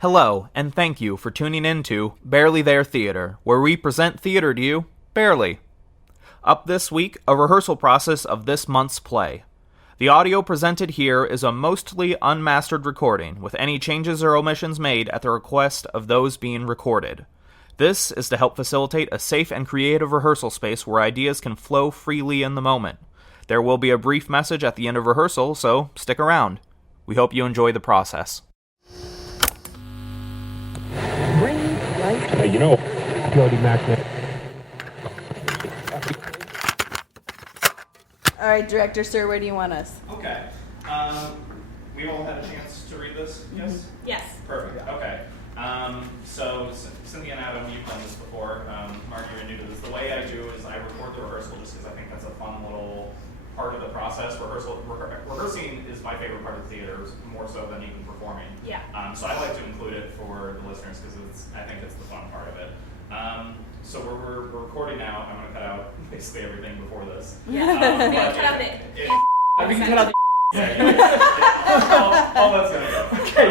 Hello, and thank you for tuning in to Barely There Theater, where we present theater to you, barely. Up this week, a rehearsal process of this month's play. The audio presented here is a mostly unmastered recording, with any changes or omissions made at the request of those being recorded. This is to help facilitate a safe and creative rehearsal space where ideas can flow freely in the moment. There will be a brief message at the end of rehearsal, so stick around. We hope you enjoy the process. Jody Magnet. All right, director, sir, where do you want us? Okay. We all had a chance to read this, yes? Yes. Perfect, okay. So Cynthia and Adam, you've done this before. Margie, you're new to this. The way I do is I record the rehearsal just because I think that's a fun little part of the process. Rehearsing is my favorite part of theater, more so than even performing. Yeah. So I like to include it for the listeners because I think it's the fun part of it. So we're recording now. I'm going to cut out basically everything before this. Yeah. Cut out the. We can cut out the. All that's going to go. Okay.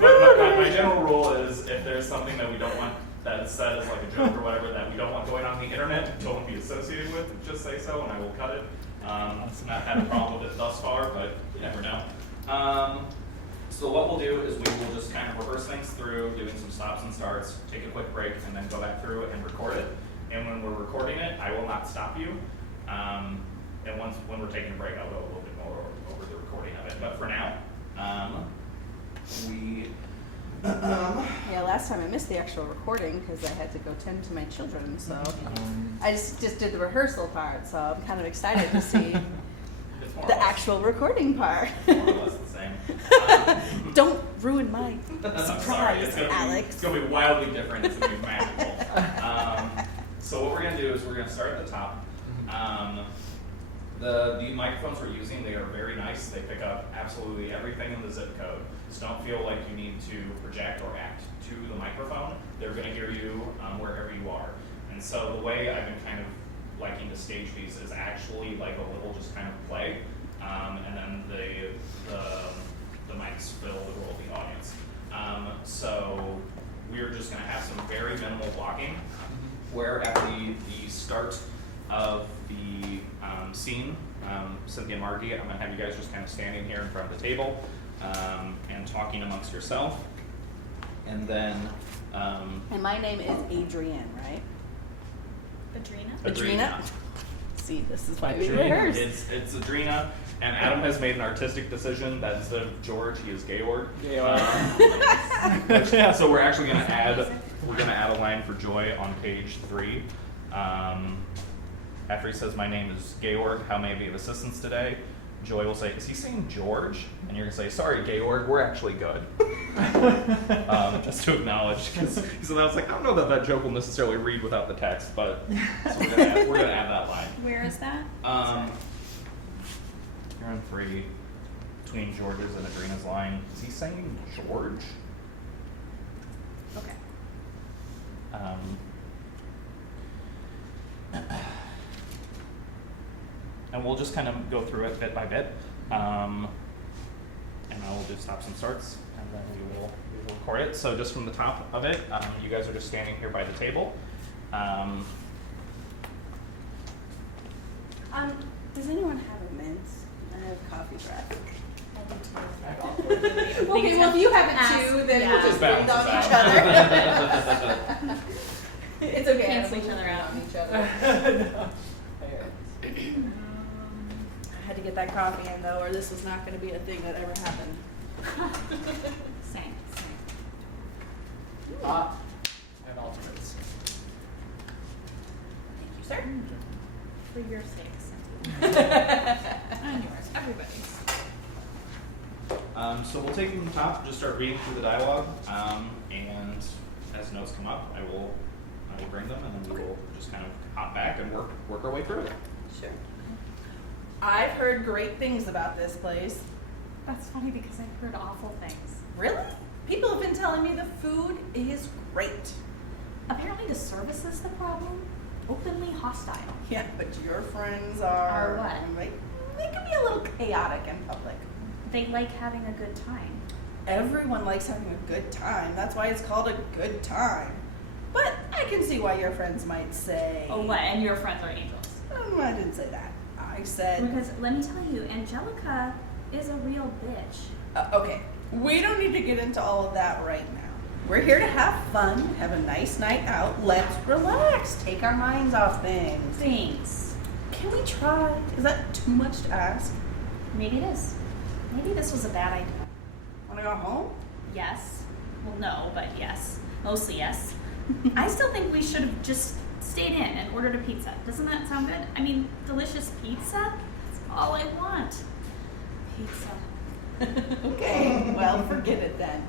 But my general rule is if there's something that we don't want that is said as like a joke or whatever that we don't want going on the internet, don't be associated with, just say so and I will cut it. Not had a problem with it thus far, but you never know. So what we'll do is we will just kind of rehearse things through, doing some stops and starts, take a quick break, and then go back through and record it. And when we're recording it, I will not stop you. And when we're taking a break, I'll go a little bit more over the recording of it. But for now, Yeah, last time I missed the actual recording because I had to go tend to my children, so I just did the rehearsal part, so I'm kind of excited to see the actual recording part. more or less the same. Don't ruin my I'm sorry, surprise, Alex. It's going to be wildly different. It's going to be magical. So what we're going to do is we're going to start at the top. The microphones we're using, they are very nice. They pick up absolutely everything in the zip code. So don't feel like you need to project or act to the microphone. They're going to hear you wherever you are. And so the way I've been kind of liking the stage piece is actually like a little just kind of play. And then the mics fill the role of the audience. So we're just going to have some very minimal blocking, where at the start of the scene, Cynthia and Margie, I'm going to have you guys just kind of standing here in front of the table and talking amongst yourself. And then... And my name is Adrienne, right? Adrena. See, this is why we rehearse. It's Adrena, and Adam has made an artistic decision that instead of George, he is Georg. So we're actually going to add a line for Joy on page 3. After he says, "My name is Georg, how may I be of assistance today?" Joy will say, "Is he saying George?" And you're going to say, "Sorry, Georg, we're actually good." Just to acknowledge, because I was like, I don't know that joke will necessarily read without the text, but so we're going to add that line. Where is that? You're on 3 between George's and Adrena's line. Is he saying George? Okay. And we'll just kind of go through it bit by bit. And I will do stops and starts, and then we will record it. So just from the top of it, you guys are just standing here by the table. Does anyone have a Mintz? I have coffee breath. Okay, well, if you have it too, then we'll just breathe on each other. It's okay. Cancel each other out. On each other. I had to get that coffee in though, or this was not going to be a thing that ever happened. Same. And alternates. Thank you, sir. For your sake, Cynthia. And yours, everybody's. So we'll take from the top, just start reading through the dialogue, and as notes come up, I will bring them, and then we will just kind of hop back and work our way through it. Sure. I've heard great things about this place. That's funny because I've heard awful things. Really? People have been telling me the food is great. Apparently the service is the problem. Openly hostile. Yeah, but your friends are... what? They can be a little chaotic in public. They like having a good time. Everyone likes having a good time. That's why it's called a good time. But I can see why your friends might say... Oh, what? And your friends are angels? I didn't say that. I said... Because let me tell you, Angelica is a real bitch. Okay, we don't need to get into all of that right now. We're here to have fun, have a nice night out. Let's relax, take our minds off things. Thanks. Can we try? Is that too much to ask? Maybe it is. Maybe this was a bad idea. Want to go home? Yes. Well, no, but yes. Mostly yes. I still think we should have just stayed in and ordered a pizza. Doesn't that sound good? I mean, delicious pizza? That's all I want. Pizza. Okay, well, forget it then.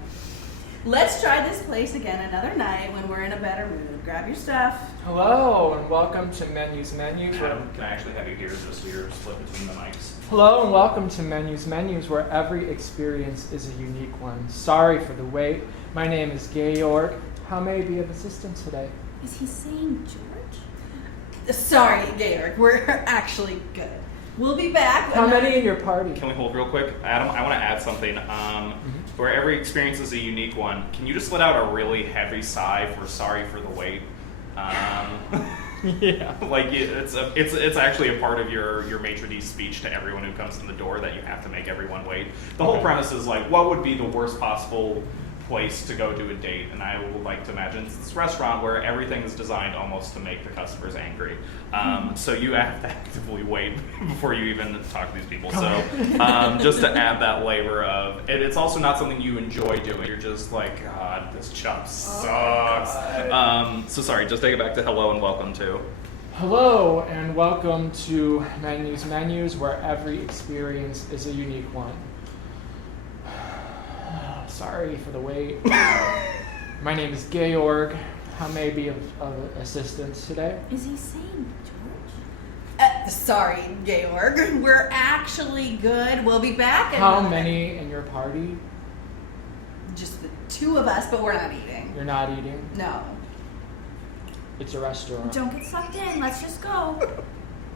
Let's try this place again another night when we're in a better mood. Grab your stuff. Hello and welcome to Menus. Adam, can I actually have you here just so you're split between the mics? Hello and welcome to Menus, where every experience is a unique one. Sorry for the wait. My name is Georg. How may I be of assistance today? Is he saying George? Sorry, Georg, we're actually good. We'll be back. How many in your party? Can we hold real quick? Adam, I want to add something. Where every experience is a unique one, can you just let out a really heavy sigh for sorry for the wait? Yeah. Like it's actually a part of your maitre d' speech to everyone who comes in the door that you have to make everyone wait. The whole premise is like, what would be the worst possible place to go do a date? And I would like to imagine it's this restaurant where everything is designed almost to make the customers angry. So you have to actively wait before you even talk to these people. So just to add that flavor of, it's also not something you enjoy doing. You're just like, God, this job sucks. So sorry, just take it back to hello and welcome to. Hello and welcome to Menus, where every experience is a unique one. Sorry for the wait. My name is Georg. How may I be of assistance today? Is he saying George? Sorry, Georg. We're actually good. We'll be back. How many in your party? Just the two of us, but we're not eating. You're not eating? No. It's a restaurant. Don't get sucked in. Let's just go.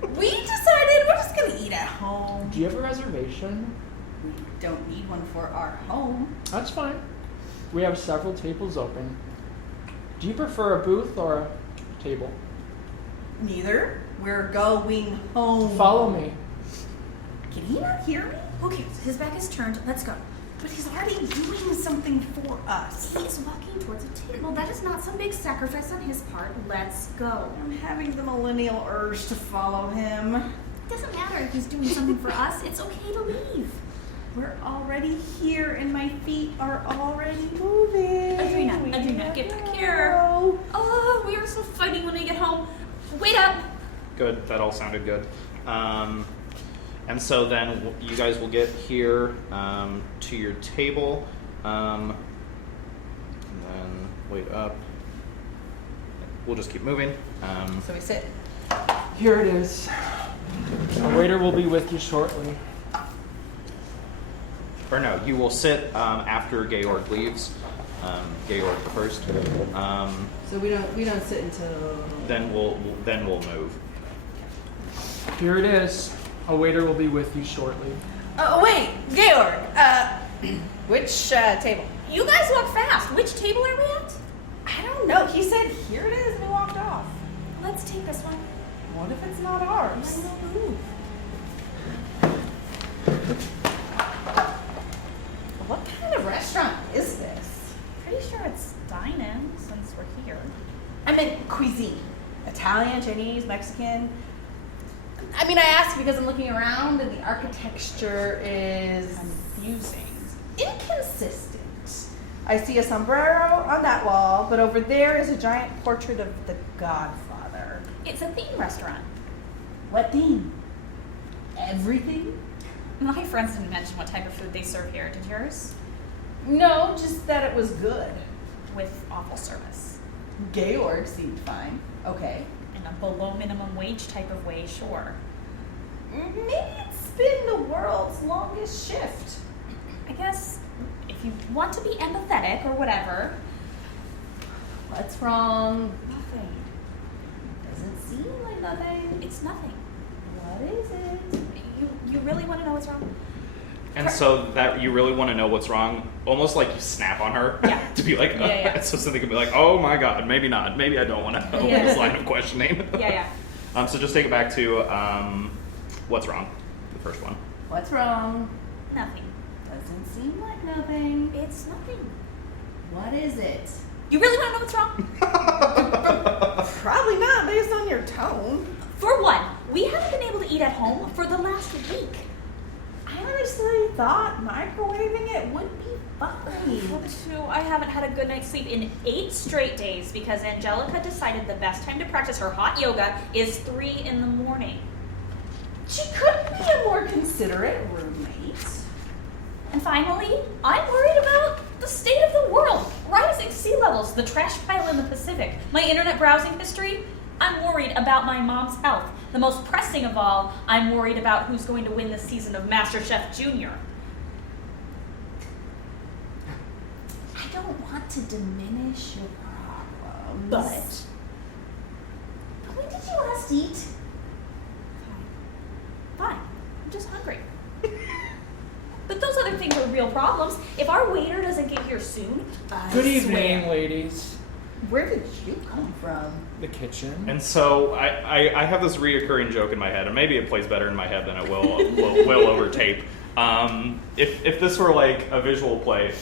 We decided we're just going to eat at home. Do you have a reservation? We don't need one for our home. That's fine. We have several tables open. Do you prefer a booth or a table? Neither. We're going home. Follow me. Can he not hear me? Who cares? His back is turned. Let's go. But he's already doing something for us. He's walking towards a table. That is not some big sacrifice on his part. Let's go. I'm having the millennial urge to follow him. It doesn't matter if he's doing something for us. It's okay to leave. We're already here and my feet are already moving. Adrena, get back here. Oh, we are so fighting when we get home. Wait up. Good, that all sounded good. And so then you guys will get here to your table, and then wait up. We'll just keep moving. So we sit. Here it is. A waiter will be with you shortly. Or no, you will sit after Georg leaves. Georg first. So we don't sit until. Then we'll move. Here it is. A waiter will be with you shortly. Oh wait, Georg. Which table? You guys walk fast. Which table are we at? I don't know. He said here it is and he walked off. Let's take this one. What if it's not ours? Then we'll move. What kind of restaurant is this? Pretty sure it's dine-in since we're here. I meant cuisine. Italian, Chinese, Mexican. I mean, I ask because I'm looking around and the architecture is Confusing. inconsistent. I see a sombrero on that wall, but over there is a giant portrait of the Godfather. It's a theme restaurant. What theme? Everything? My friends didn't mention what type of food they serve here. Did yours? No, just that it was good. With awful service. Georg seemed fine. Okay. In a below minimum wage type of way, sure. Maybe it's been the world's longest shift. I guess if you want to be empathetic or whatever. What's wrong? Nothing. Doesn't seem like nothing. It's nothing. What is it? You really want to know what's wrong? And so that you really want to know what's wrong, almost like you snap on her to be like, so Cynthia can be like, oh my god, maybe not, maybe I don't want to know this line of questioning. So just take it back to what's wrong, the first one. What's wrong? Nothing. Doesn't seem like nothing. It's nothing. What is it? You really want to know what's wrong? Probably not based on your tone. For one, we haven't been able to eat at home for the last week. I honestly thought microwaving it would be fine. Two, I haven't had a good night's sleep in 8 straight days because Angelica decided the best time to practice her hot yoga is 3 in the morning. She could be a more considerate roommate. And finally, I'm worried about the state of the world. Rising sea levels, the trash pile in the Pacific, my internet browsing history. I'm worried about my mom's health. The most pressing of all, I'm worried about who's going to win this season of MasterChef Junior. I don't want to diminish your problems. But when did you last eat? Fine. I'm just hungry. But those other things are real problems. If our waiter doesn't get here soon, I Good evening, swear. ladies. Where did you come from? The kitchen. And so I have this reoccurring joke in my head, and maybe it plays better in my head than it will over tape. If this were like a visual play,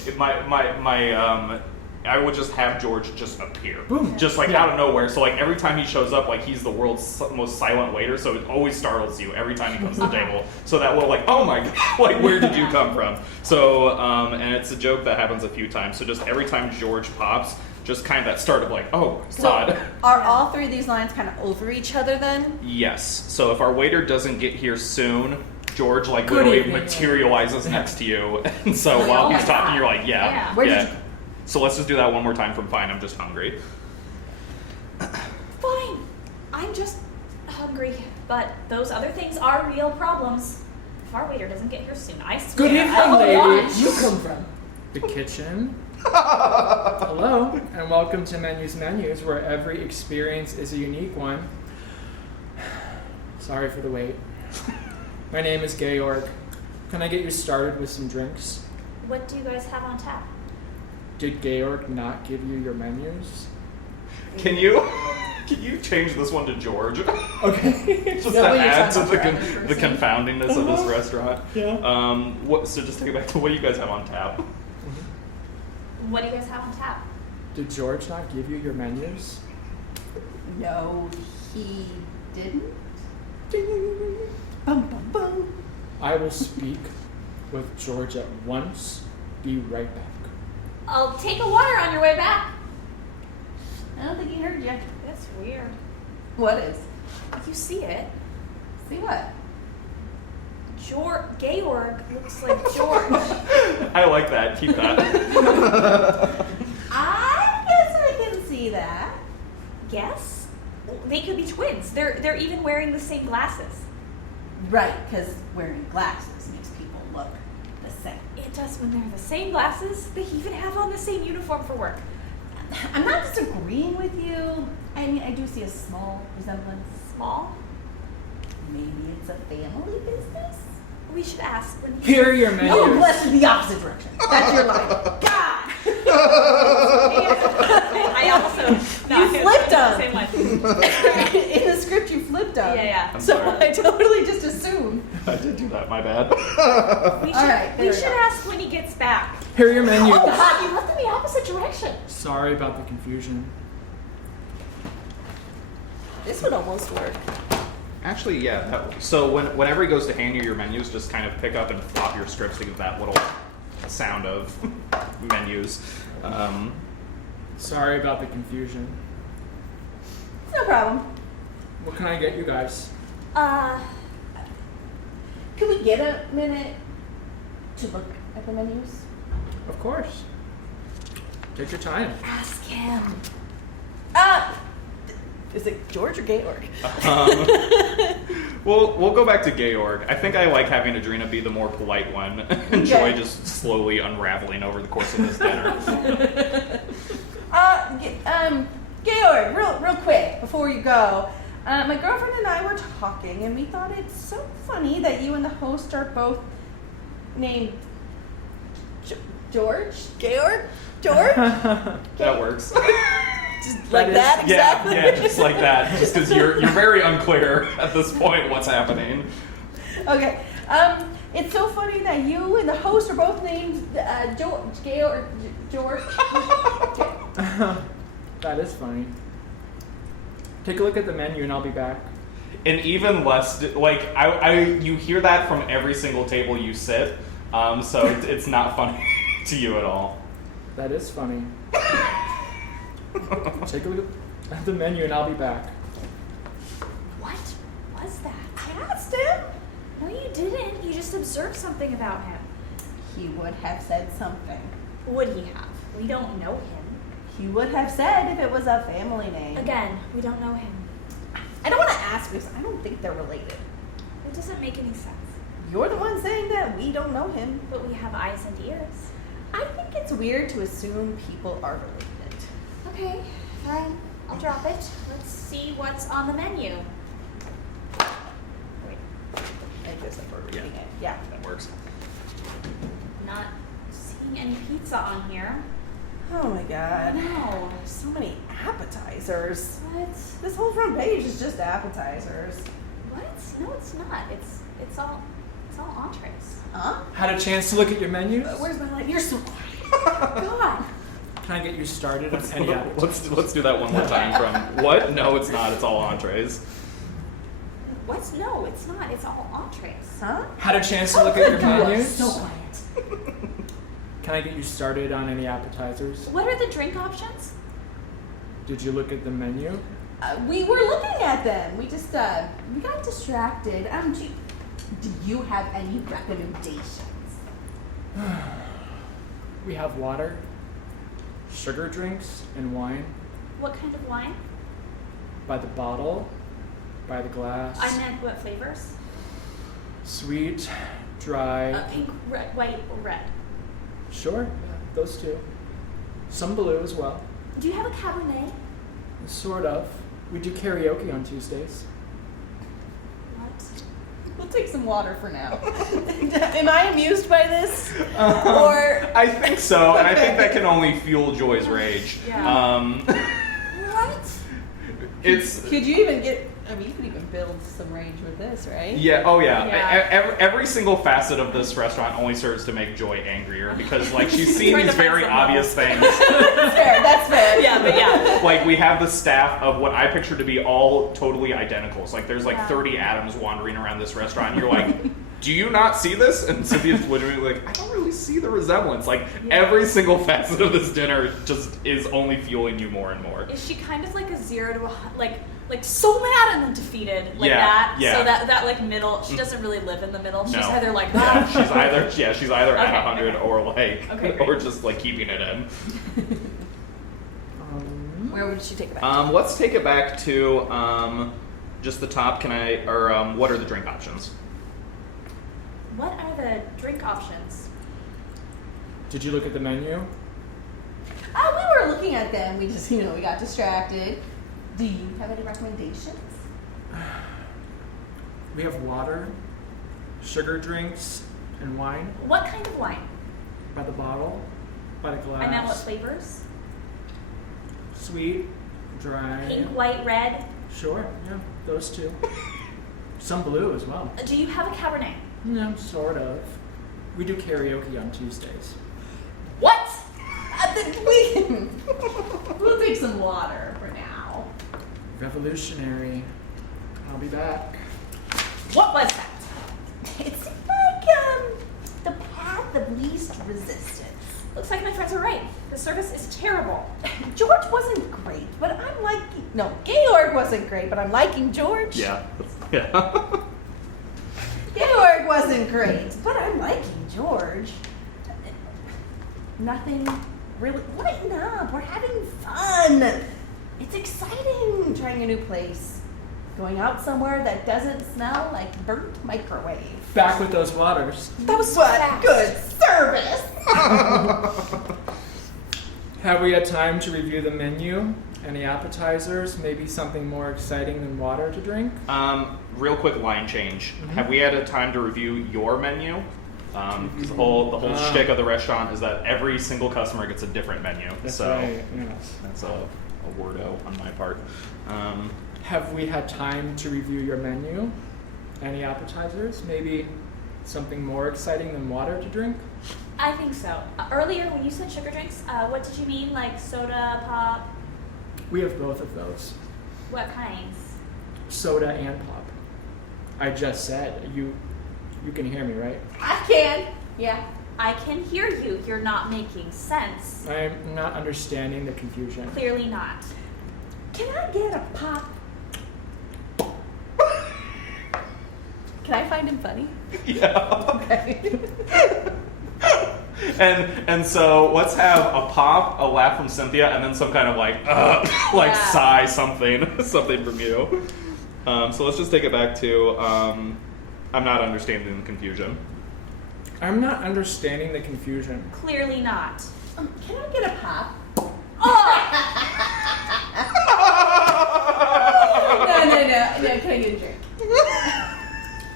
I would just have George just appear, Boom. just like out of nowhere. So like every time he shows up, like he's the world's most silent waiter, so it always startles you every time he comes to the table. So that will like, oh my god, like where did you come from? So and it's a joke that happens a few times. So just every time George pops, just kind of that start of like, oh god. Are all 3 of these lines kind of over each other then? Yes. So if our waiter doesn't get here soon, George like Good literally evening. materializes next to you, and so while he's talking, you're like, yeah. Where did you? So let's just do that one more time from Fine, I'm just hungry. Fine. I'm just hungry. But those other things are real problems. If our waiter doesn't get here soon, I swear. Good evening, I will ladies. watch. You come from? The kitchen. Hello, and welcome to Menus, where every experience is a unique one. Sorry for the wait. My name is Georg. Can I get you started with some drinks? What do you guys have on tap? Did Georg not give you your menus? Can you change this one to George? Okay. Just Yeah, to when you're add to talking about random the person. confoundingness of this restaurant. Yeah. So just take it back to what do you guys have on tap? What do you guys have on tap? Did George not give you your menus? No, he didn't. Bum, bum, bum. I will speak with George at once. Be right back. I'll take a water on your way back. I don't think he heard you. That's weird. What is? You see it? See what? Georg looks like George. I like that. Keep that. I guess I can see that. Guess? They could be twins. They're even wearing the same glasses. Right, because wearing glasses makes people look the same. It does when they're the same glasses. They even have on the same uniform for work. I'm not disagreeing with you. I mean, I do see a small resemblance. Small? Maybe it's a family business? We should ask when he... Here are your menus. Oh, let's do the opposite direction. That's your line. God! I also... No, You flipped them. Same one. In the script, you flipped them. Yeah. I'm So sorry. I totally just assumed. I did do that. My bad. We should, All right, there we we should go. ask when he gets back. Here are your menus. Oh God, you left in the opposite direction. Sorry about the confusion. This would almost work. Actually, yeah. So whenever he goes to hand you your menus, just kind of pick up and flop your scripts to get that little sound of menus. Sorry about the confusion. No problem. What can I get you guys? Could we get a minute to look at the menus? Of course. Take your time. Ask him. Is it George or Georg? We'll go back to Georg. I think I like having Adrena be the more polite one, and Joy Okay. just slowly unraveling over the course of this dinner. Georg, real quick before you go. My girlfriend and I were talking, and we thought it's so funny that you and the host are both named George? Georg? George? That works. Just like that, exactly? Yeah, just like that. Just because you're very unclear at this point what's happening. Okay. It's so funny that you and the host are both named George. That is funny. Take a look at the menu and I'll be back. And even less, like, you hear that from every single table you sit, so it's not funny to you at all. That is funny. Take a look at the menu and I'll be back. What was that? I asked him. No, you didn't. You just observed something about him. He would have said something. Would he have? We don't know him. He would have said if it was a family name. Again, we don't know him. I don't want to ask because I don't think they're related. It doesn't make any sense. You're the one saying that we don't know him. But we have eyes and ears. I think it's weird to assume people are related. Okay, fine. I'll drop it. Let's see what's on the menu. Wait. I guess if we're reading Yeah. it. Yeah. That works. Not seeing any pizza on here. Oh my god. No. There's so many appetizers. What? This whole front page is just appetizers. What? No, it's not. It's all entrees. Huh? Had a chance to look at your menus? Where's my light? You're so quiet. God. Can I get you started on any appetizers? Let's do that one more time from what? No, it's not. It's all entrees. What's no? It's not. It's all entrees. Huh? Had a chance to look at your menus? So quiet. Can I get you started on any appetizers? What are the drink options? Did you look at the menu? We were looking at them. We just we got distracted. Do you have any recommendations? We have water, sugar drinks, and wine. What kind of wine? By the bottle, by the glass. I meant what flavors? Sweet, dry. Pink, red, white, or red. Sure, those two. Some blue as well. Do you have a Cabernet? Sort of. We do karaoke on Tuesdays. What? We'll take some water for now. Am I amused by this? Or I think so, and I think that can only fuel Joy's rage. Yeah. what? It's Could you even get? I mean, you could even build some rage with this, right? yeah. Oh yeah. Yeah. Every single facet of this restaurant only serves to make Joy angrier because like she's seen Trying these to find very some obvious things. That's fair. That's fair. Yeah, but yeah. Like we have the staff of what I picture to be all totally identical. It's like there's like Yeah. 30 Adams wandering around this restaurant. And you're like, do you not see this? And Cynthia's literally like, I don't really see the resemblance. Like every single facet of this dinner just is only fueling you more and more. Is she kind of like a 0 to 100, like so mad and then defeated, like Yeah, that? yeah. So that like middle, she doesn't really live in the middle. She's No. either like Yeah, she's either at Okay, 100 okay. or like Okay, or great. just like keeping it in. Where would she take it back? Let's take it back to just the top. What are the drink options? What are the drink options? Did you look at the menu? We were looking at them. We just, we got distracted. Do you have any recommendations? We have water, sugar drinks, and wine. What kind of wine? By the bottle, by the glass. I meant what flavors? Sweet, dry. Pink, white, red. Sure, yeah, those two. Some blue as well. Do you have a Cabernet? Yeah, sort of. We do karaoke on Tuesdays. What? We'll take some water for now. Revolutionary. I'll be back. What was that? It seemed like the path of least resistance. Looks like my friends are right. The service is terrible. George wasn't great, but I'm liking. No, Georg wasn't great, but I'm liking George. Yeah. Georg wasn't great, but I'm liking George. Nothing really. Lighten up. We're having fun. It's exciting trying a new place. Going out somewhere that doesn't smell like burnt microwave. Back with those waters. That was what? Good service. Have we had time to review the menu? Any appetizers? Maybe something more exciting than water to drink? Real quick line change. Have we had a time to review your menu? Because the whole shtick of the restaurant is that every single customer gets a different menu. That's so right. Yes. that's a wordo on my part. Have we had time to review your menu? Any appetizers? Maybe something more exciting than water to drink? I think so. Earlier when you said sugar drinks, what did you mean? Like soda, pop? We have both of those. What kinds? Soda and pop. I just said. You can hear me, right? I can. Yeah. I can hear you. You're not making sense. I'm not understanding the confusion. Clearly not. Can I get a pop? Can I find him funny? Yeah. Okay. And so let's have a pop, a laugh from Cynthia, and then some kind of Yeah. sigh, something from you. So let's just take it back to I'm not understanding the confusion. I'm not understanding the confusion. Clearly not. Can I get a pop? No, can I get a drink?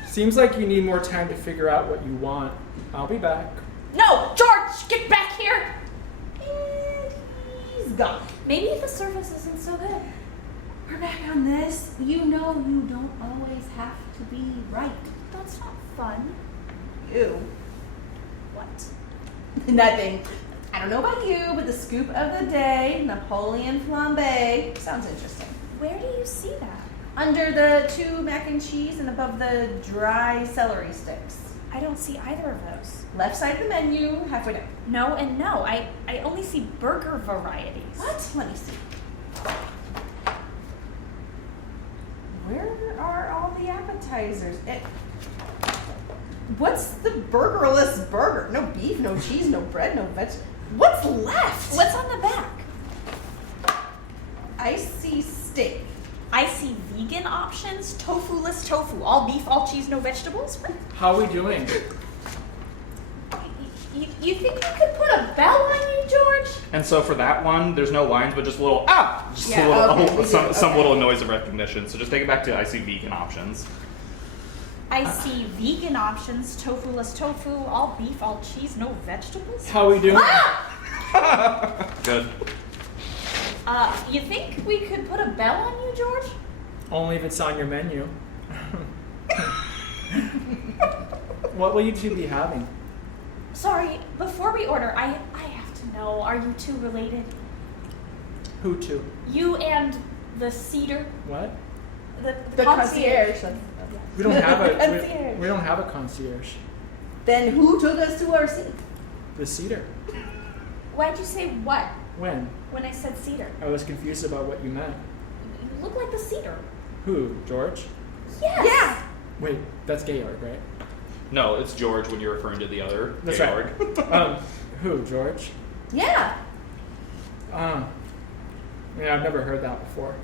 Seems like you need more time to figure out what you want. I'll be back. No, George, get back here. And he's gone. Maybe the service isn't so good. We're back on this. You know you don't always have to be right. That's not fun. Ew. What? Nothing. I don't know about you, but the scoop of the day, Napoleon flambe, sounds interesting. Where do you see that? Under the 2 mac and cheese and above the dry celery sticks. I don't see either of those. Left side of the menu, halfway down. No and no. I only see burger varieties. What? Let me see. Where are all the appetizers? What's the burgerless burger? No beef, no cheese, no bread, no veg. What's left? What's on the back? I see steak. I see vegan options, tofu-less tofu, all beef, all cheese, no vegetables. What? How are we doing? You think you could put a bell on you, George? And so for that one, there's no lines, but just a little Yeah, a little, okay, we some do, some okay. little noise of recognition. So just take it back to I see vegan options. I see vegan options, tofu-less tofu, all beef, all cheese, no vegetables. How are we doing? Good. You think we could put a bell on you, George? Only if it's on your menu. What will you two be having? Sorry, before we order, I have to know, are you two related? Who to? You and the cedar? What? The concierge. We don't have a Concierge. we don't have a concierge. Then who took us to our seat? The cedar. Why'd you say what When? when I said cedar? I was confused about what you meant. You look like the cedar. Who? George? Yes. Yeah. Wait, that's Georg, right? No, it's George when you're referring to the other. That's Georg. right. Who? George? Yeah. Yeah, I've never heard that before.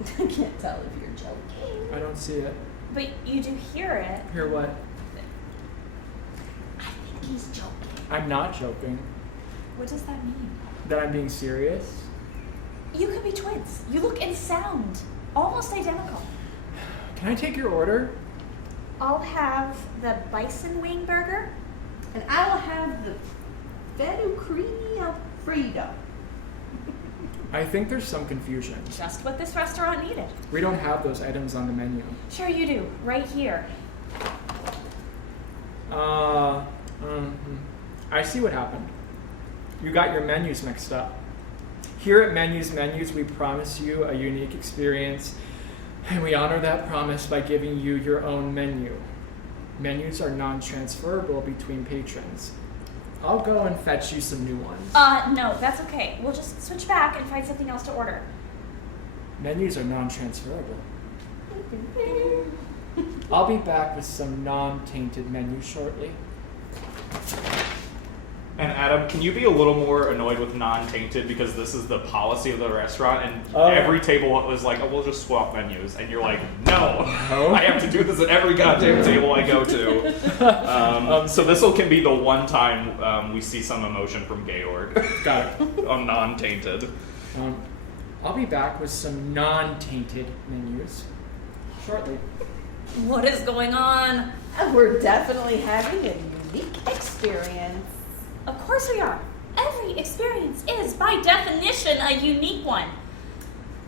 I can't tell if you're joking. I don't see it. But you do hear it. Hear what? I think he's joking. I'm not joking. What does that mean? That I'm being serious? You could be twins. You look and sound almost identical. Can I take your order? I'll have the bison wing burger. And I will have the fettuccine alfredo. I think there's some confusion. Just what this restaurant needed. We don't have those items on the menu. Sure you do. Right here. I see what happened. You got your menus mixed up. Here at Menus, we promise you a unique experience, and we honor that promise by giving you your own menu. Menus are non-transferable between patrons. I'll go and fetch you some new ones. No, that's okay. We'll just switch back and find something else to order. Menus are non-transferable. I'll be back with some non-tainted menus shortly. And Adam, can you be a little more annoyed with non-tainted because this is the policy of the restaurant, and Oh. every table was like, "Oh, we'll just swap menus," and you're like, "No, No? I have to do this at every goddamn table I go to." So this can be the one time we see some emotion from Georg Got it. on non-tainted. I'll be back with some non-tainted menus shortly. What is going on? We're definitely having a unique experience. Of course we are. Every experience is, by definition, a unique one.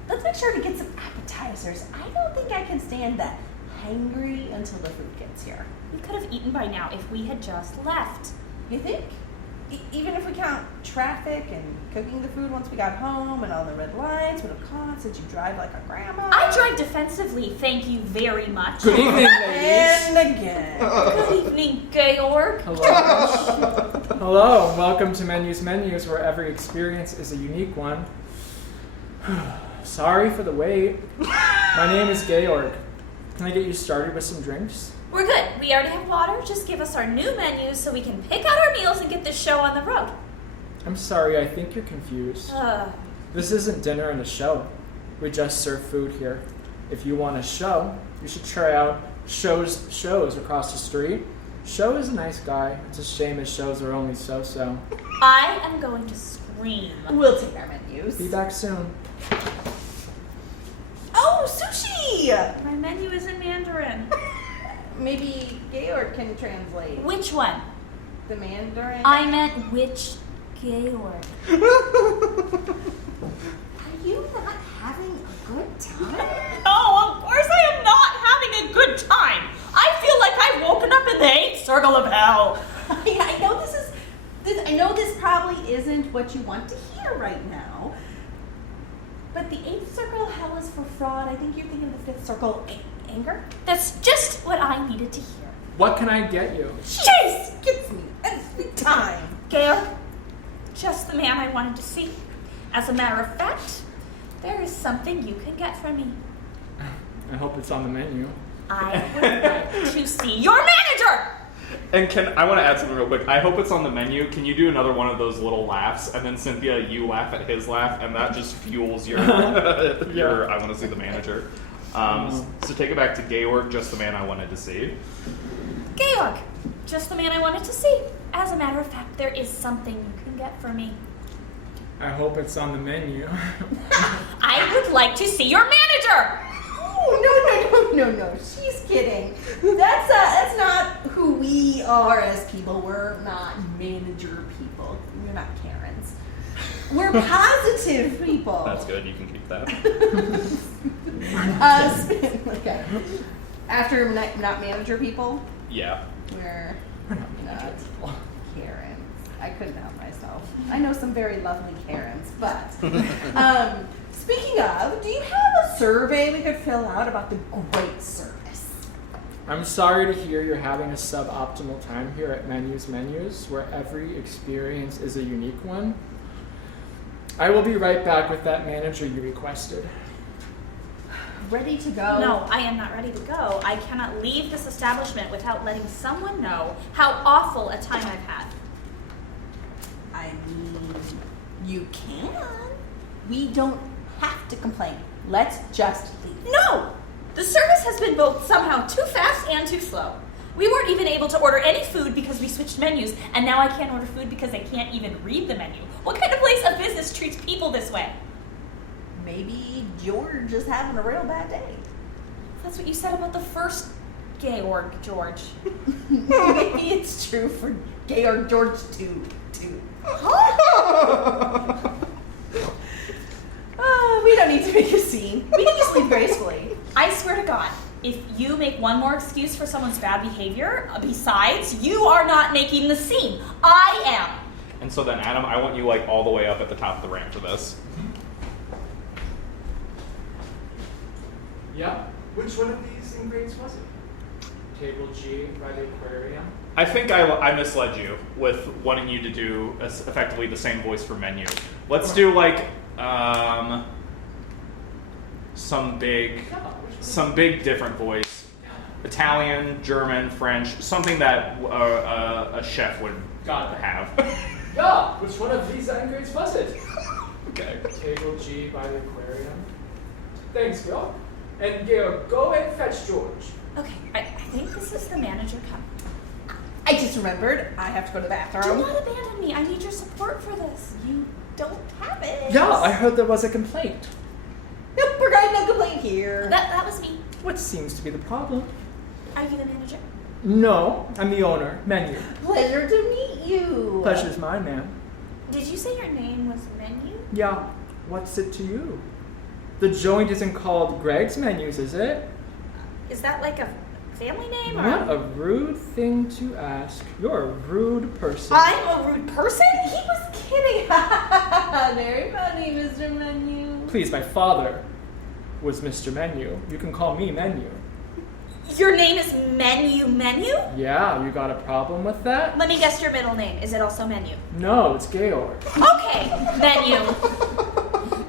Let's make sure to get some appetizers. I don't think I can stand the hangry until the food gets here. We could have eaten by now if we had just left. You think? Even if we count traffic and cooking the food once we got home and all the red lights would have cost since you drive like a grandma. I drive defensively, thank you very much. Good evening, ladies. And again. Good evening, Georg. Hello. Hello. Welcome to Menus, where every experience is a unique one. Sorry for the wait. My name is Georg. Can I get you started with some drinks? We're good. We already have water. Just give us our new menus so we can pick out our meals and get this show on the road. I'm sorry, I think you're confused. This isn't dinner and a show. We just serve food here. If you want a show, you should try out shows across the street. Show is a nice guy. It's a shame his shows are only so-so. I am going to scream. We'll take our menus. Be back soon. Oh, sushi! My menu is in Mandarin. Maybe Georg can translate. Which one? The Mandarin? I meant which Georg? Are you not having a good time? No, of course I am not having a good time. I feel like I've woken up in the 8th circle of hell. I know this probably isn't what you want to hear right now. But the 8th circle of hell is for fraud. I think you're thinking of the 5th circle, anger. That's just what I needed to hear. What can I get you? Chase gets me every time. Georg, just the man I wanted to see. As a matter of fact, there is something you can get from me. I hope it's on the menu. I would like to see your manager! And I want to add something real quick. I hope it's on the menu. Can you do another one of those little laughs? And then Cynthia, you laugh at his laugh, and that just fuels your I want to see the manager. So take it back to Georg, just the man I wanted to see. Georg, just the man I wanted to see. As a matter of fact, there is something you can get for me. I hope it's on the menu. I would like to see your manager! Oh, no. She's kidding. That's not who we are as people. We're not manager people. We're not Karens. We're positive people. That's good. You can keep that. Okay. After not manager people, Yeah. we're not Karens. I couldn't help myself. I know some very lovely Karens, but speaking of, do you have a survey we could fill out about the great service? I'm sorry to hear you're having a suboptimal time here at Menus, where every experience is a unique one. I will be right back with that manager you requested. Ready to go? No, I am not ready to go. I cannot leave this establishment without letting someone know how awful a time I've had. I mean, you can. We don't have to complain. Let's just leave. No! The service has been both somehow too fast and too slow. We weren't even able to order any food because we switched menus, and now I can't order food because I can't even read the menu. What kind of place of business treats people this way? Maybe George is having a real bad day. That's what you said about the first Georg, George. Maybe it's true for Georg George too. We don't need to make a scene. We can just leave gracefully. I swear to God, if you make one more excuse for someone's bad behavior, besides, you are not making the scene. I am. And so then, Adam, I want you like all the way up at the top of the ramp for this. Yeah. Which one of these ingredients was it? Table G by the aquarium? I think I misled you with wanting you to do effectively the same voice for menu. Let's do like some big different voice. Italian, German, French, something that a chef would have. Yeah, which one of these ingredients was it? Okay. Table G by the aquarium. Thanks, Bill. And Georg, go and fetch George. Okay, I think this is the manager come. I just remembered I have to go to the Do bathroom. not abandon me. I need your support for this. You don't have it. Yeah, I heard there was a complaint. Nope, we're going to complaint here. That was me. What seems to be the problem? Are you the manager? No, I'm the owner. Menu. Pleasure to meet you. Pleasure's mine, ma'am. Did you say your name was Menu? Yeah, what's it to you? The joint isn't called Greg's Menus, is it? Is that like a family name or? What a rude thing to ask. You're a rude person. I'm a rude person? He was kidding. Very funny, Mr. Menu. Please, my father was Mr. Menu. You can call me Menu. Your name is Menu? Yeah, you got a problem with that? Let me guess your middle name. Is it also Menu? No, it's Georg. Okay, Menu.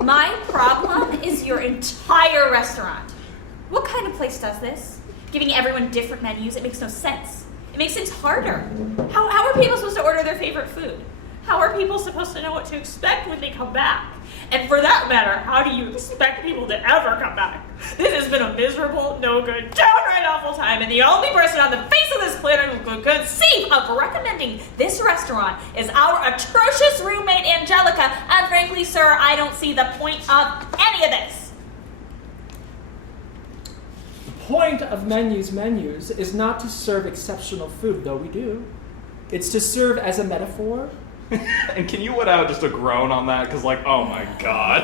My problem is your entire restaurant. What kind of place does this? Giving everyone different menus, it makes no sense. It makes things harder. How are people supposed to order their favorite food? How are people supposed to know what to expect when they come back? And for that matter, how do you expect people to ever come back? This has been a miserable, no good, downright awful time, and the only person on the face of this planet who could conceive of recommending this restaurant is our atrocious roommate Angelica, and frankly, sir, I don't see the point of any of this. The point of Menus is not to serve exceptional food, though we do. It's to serve as a metaphor. And can you let out just a groan on that? Because, like, oh my god.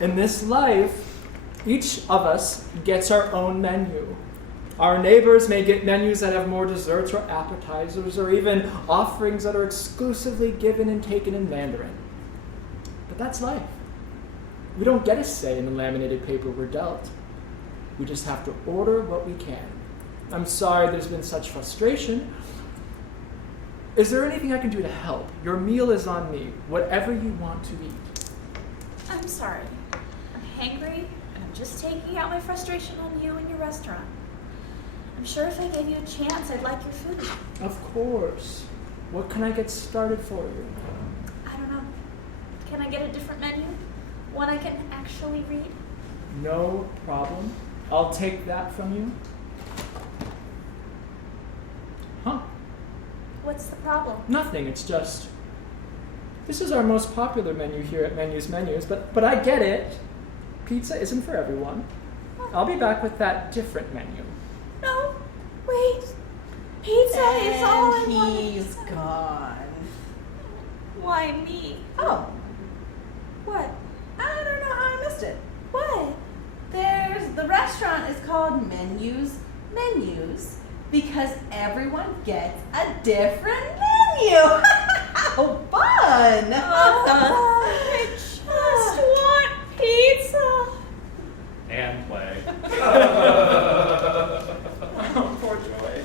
In this life, each of us gets our own menu. Our neighbors may get menus that have more desserts or appetizers or even offerings that are exclusively given and taken in Mandarin. But that's life. We don't get a say in the laminated paper we're dealt. We just have to order what we can. I'm sorry there's been such frustration. Is there anything I can do to help? Your meal is on me. Whatever you want to eat. I'm sorry. I'm hangry, and I'm just taking out my frustration on you and your restaurant. I'm sure if I gave you a chance, I'd like your food. Of course. What can I get started for you? I don't know. Can I get a different menu? One I can actually read? No problem. I'll take that from you. Huh? What's the problem? Nothing. It's just... This is our most popular menu here at Menus, but I get it. Pizza isn't for everyone. I'll be back with that different menu. No. Wait. Pizza is all I And want. he's gone. Why me? Oh, What? I don't know how I missed it. What? The restaurant is called Menus, because everyone gets a different menu. How fun! I just want pizza. And play. Oh, poor Joy.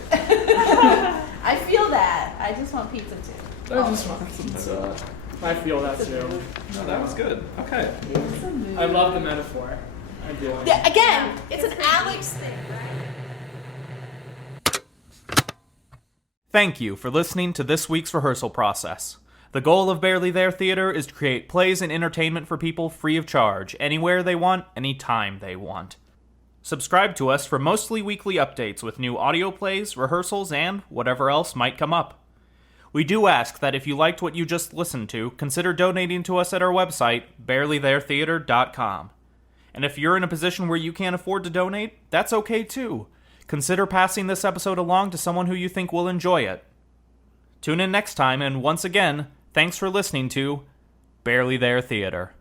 I feel that. I just want pizza too. I just want pizza. I feel that too. No, that was good. Okay. It's a movie. I love the metaphor. I do. Yeah, again, it's an Alex thing, right? Thank you for listening to this week's rehearsal process. The goal of Barely There Theater is to create plays and entertainment for people free of charge, anywhere they want, anytime they want. Subscribe to us for mostly weekly updates with new audio plays, rehearsals, and whatever else might come up. We do ask that if you liked what you just listened to, consider donating to us at our website, barelytheretheater.com. And if you're in a position where you can't afford to donate, that's okay too. Consider passing this episode along to someone who you think will enjoy it. Tune in next time, and once again, thanks for listening to Barely There Theater.